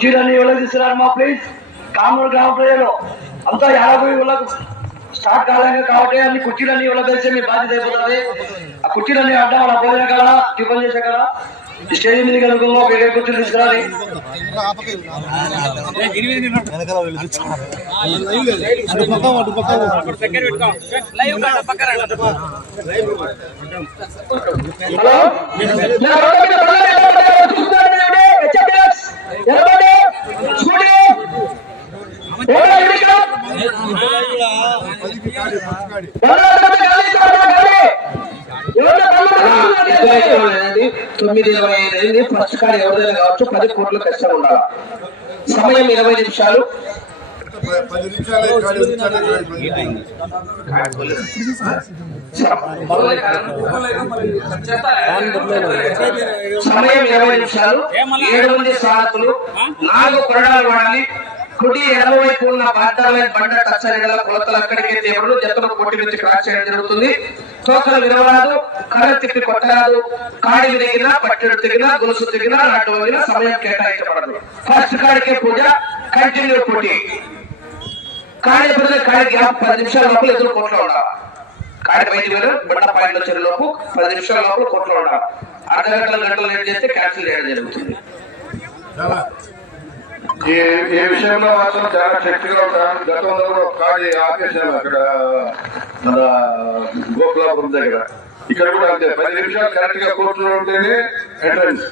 కుర్చీలన్నీ ఎవరో తీసుకురారమ్మా ప్లీజ్ కామూరు గ్రామ ప్రజలు అంతా యాభై వాళ్ళకు స్టార్ట్ కాలేదు కాబట్టి అన్ని కుర్చీలన్నీ ఎవరో తెలిసి మీ బాధ్యత అయిపోతుంది ఆ కుర్చీలన్నీ అడ్డం వాళ్ళ భోజనం కదా టిఫిన్ చేసే కదా స్టేజ్ మీద కనుక వేరే కుర్చీలు తీసుకురాలి హలో తొమ్మిది ఇరవై ఐదు అయింది ఫస్ట్ ఎవరైనా కావచ్చు పది కోట్లు కష్టం ఉండాలి సమయం ఇరవై నిమిషాలు సమయం ఇరవై నిమిషాలు ఏడు మంది సారథులు నాలుగు కొరడాలు వాడాలి కుడి ఎడమవైపు ఉన్న బాధ్యమైన బండ కచ్చరిగల కొలతలు అక్కడికే దేవుడు జతలు కొట్టి నుంచి క్రాస్ చేయడం జరుగుతుంది. తోకలు విరవరాదు కర్ర తిప్పి కొట్టరాదు. కాడి తిరిగినా పట్టెడు తిరిగినా గొలుసు తిరిగినా నాటు వదిలినా సమయం కేటాయించబడదు. ఫస్ట్ కాడికే పూజ కంటిన్యూ పోటీ. కాడి బదులు కాడి గ్యాప్ పది నిమిషాల లోపల ఎదురు కోట్లో ఉండాలి. కాడి బయటికి వెళ్ళి బండ పాయింట్ వచ్చే లోపు పది నిమిషాల లోపల కోట్లో ఉండాలి. అర్ధ గంటలు గంటలు లేట్ చేస్తే క్యాన్సిల్ చేయడం జరుగుతుంది. ఈ ఈ విషయంలో మాత్రం చాలా శక్తిగా ఉంటాను. గతంలో కూడా ఖాళీ ఆపేశాను అక్కడ మన గోకులాపురం దగ్గర. ఇక్కడ కూడా అంతే. పది నిమిషాలు కరెక్ట్గా కోర్టులో ఉంటేనే ఎంట్రన్స్.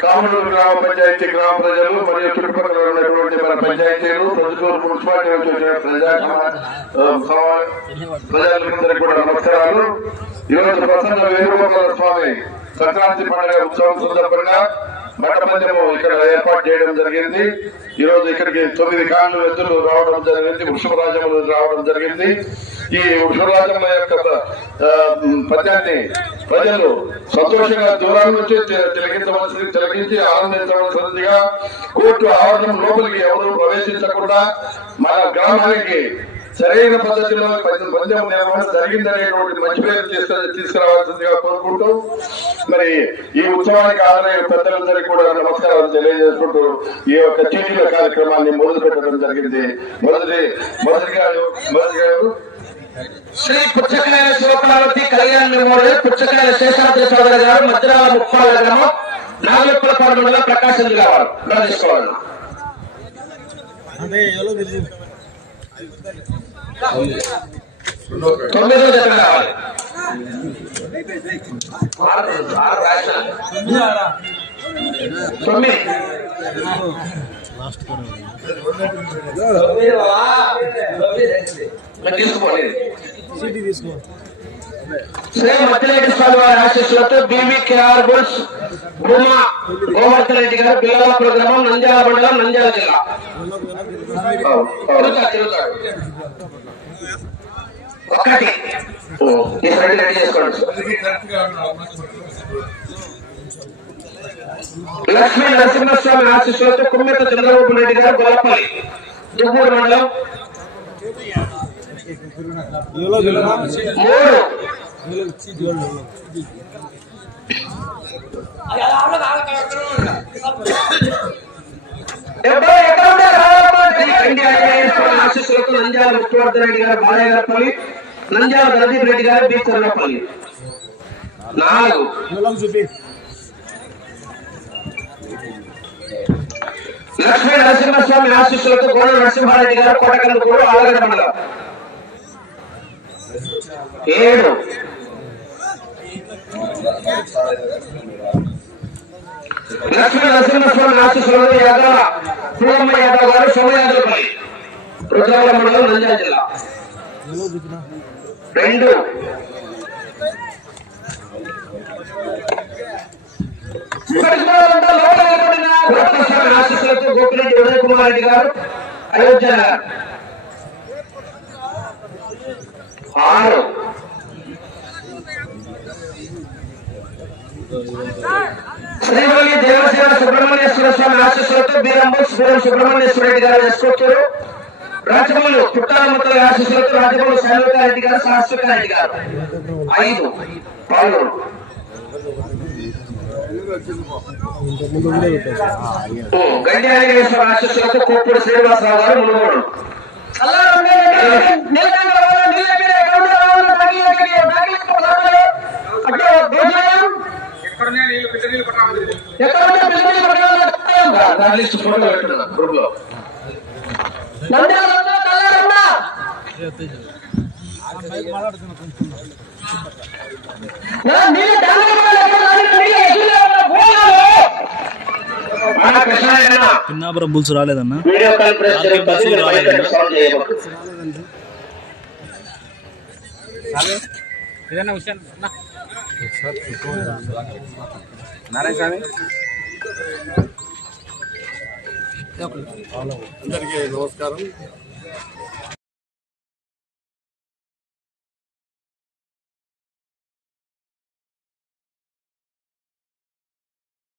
కామనూరు గ్రామ పంచాయతీ గ్రామ ప్రజలు మరియు చుట్టుపక్కల ఉన్నటువంటి మన పంచాయతీలు ప్రజలు మున్సిపాలిటీ నుంచి వచ్చిన ప్రజా ప్రజలందరికీ కూడా నమస్కారాలు. ఈరోజు ప్రసన్న వేణుగోపాల స్వామి సంక్రాంతి పండుగ ఉత్సవం సందర్భంగా మఠపంచము ఇక్కడ ఏర్పాటు చేయడం జరిగింది. ఈ రోజు ఇక్కడికి తొమ్మిది కాళ్ళు ఎద్దులు రావడం జరిగింది వృషభరాజములు రావడం జరిగింది. ఈ వృషభరాజముల యొక్క పద్యాన్ని ప్రజలు సంతోషంగా దూరం నుంచి తి- తిలకించవలసింది తిలకించి ఆనందించవలసిందిగా కోర్టు ఆవరణం లోపలికి ఎవరు ప్రవేశించకుండా మన గ్రామానికి సరైన పద్ధతిలో పద్య- నిర్వహణ జరిగిందనేటువంటి మంచి పేరు తీసుకురావాల్సిందిగా కోరుకుంటూ. మరి ఈ ఉత్సవానికి ఆదరణ పెద్దలందరికీ కూడా నమస్కారాలు తెలియజేసుకుంటూ ఈ యొక్క చీటీల కార్యక్రమాన్ని మొదలు పెట్టడం జరిగింది. మొదటి మొదటి గారు మొదటి గారు శ్రీ పుచ్చకాయల శివకులావతి కళ్యాణ మెమోరియల్ పుచ్చకాయల శేషాద్రి చౌదరి గారు మధ్యరాల ముప్పాల గ్రామం నాగప్పలపాడు మండలం ప్రకాశం జిల్లా వారు. డ్రా చేసుకోవాలి రెండో పేరు. తొమ్మిదో జత కావాలి. ఆరు ఆరు రాశాను. తొమ్మిది మరి తీసుకోండి శ్రీ మధ్యరెడ్డి స్వామి వారి ఆశీస్సులతో బీవీకేఆర్ బుల్స్ భూమా గోవర్ధన్ రెడ్డి గారు బిల్లాపురం గ్రామం నంద్యాల మండలం నంద్యాల జిల్లా. తిరుగుతాడు, తిరుగుతాడు. ఒకటి ఈ ఫ్రెండ్ రెడీ చేసుకోండి. లక్ష్మీ నరసింహస్వామి ఆశీస్సులతో కుమ్మెత చంద్రబాబు రెడ్డి గారు గొల్లపల్లి దుబ్బూరు మండలం ఆశీస్సులతో నంద్యాల విష్ణువర్ధన్ రెడ్డి గారు బాలయ్యగారపల్లి నంద్యాల ప్రదీప్ రెడ్డి గారు బి చర్లపల్లి నాలుగు లక్ష్మీ నరసింహస్వామి ఆశీస్సులతో గోడ నరసింహారెడ్డి గారు కోటకందుకూరు ఆలగడ మండలం. ఏడు. లక్ష్మీ నరసింహస్వామి ఆశీస్సులతో యాదవ పూలమ్మ యాదవ్ గారు సోమయాదవపల్లి రుద్రాల మండలం నంద్యాల జిల్లా. రెండు. కొత్తస్వామి ఆశీస్సులతో గోపిరెడ్డి ఉదయ్ కుమార్ రెడ్డి గారు అయోధ్య నగర్ ఆరు. శ్రీవల్లి దేవసేన సుబ్రహ్మణ్యేశ్వర స్వామి ఆశీస్సులతో బీరంబు సుబ్రహ్మ సుబ్రహ్మణ్యేశ్వర రెడ్డి గారు వేసుకొచ్చారు రాజమౌళి పుట్టాలమ్మతుల ఆశీస్సులతో రాజమౌళి శైలకారెడ్డి గారు సహస్రకారెడ్డి గారు. ఐదు. పాల్గొను గండి ఆంజనేశ్వర ఆశీస్సులతో కోప్పూడి శ్రీనివాసరావు గారు మునుగోడు లిస్ట్ ఫోటో పెట్టున్నా గ్రూప్ లో మన పిన్నాపురం బుల్స్ రాలేదన్న. నారాయణ స్వామి అందరికీ నమస్కారం.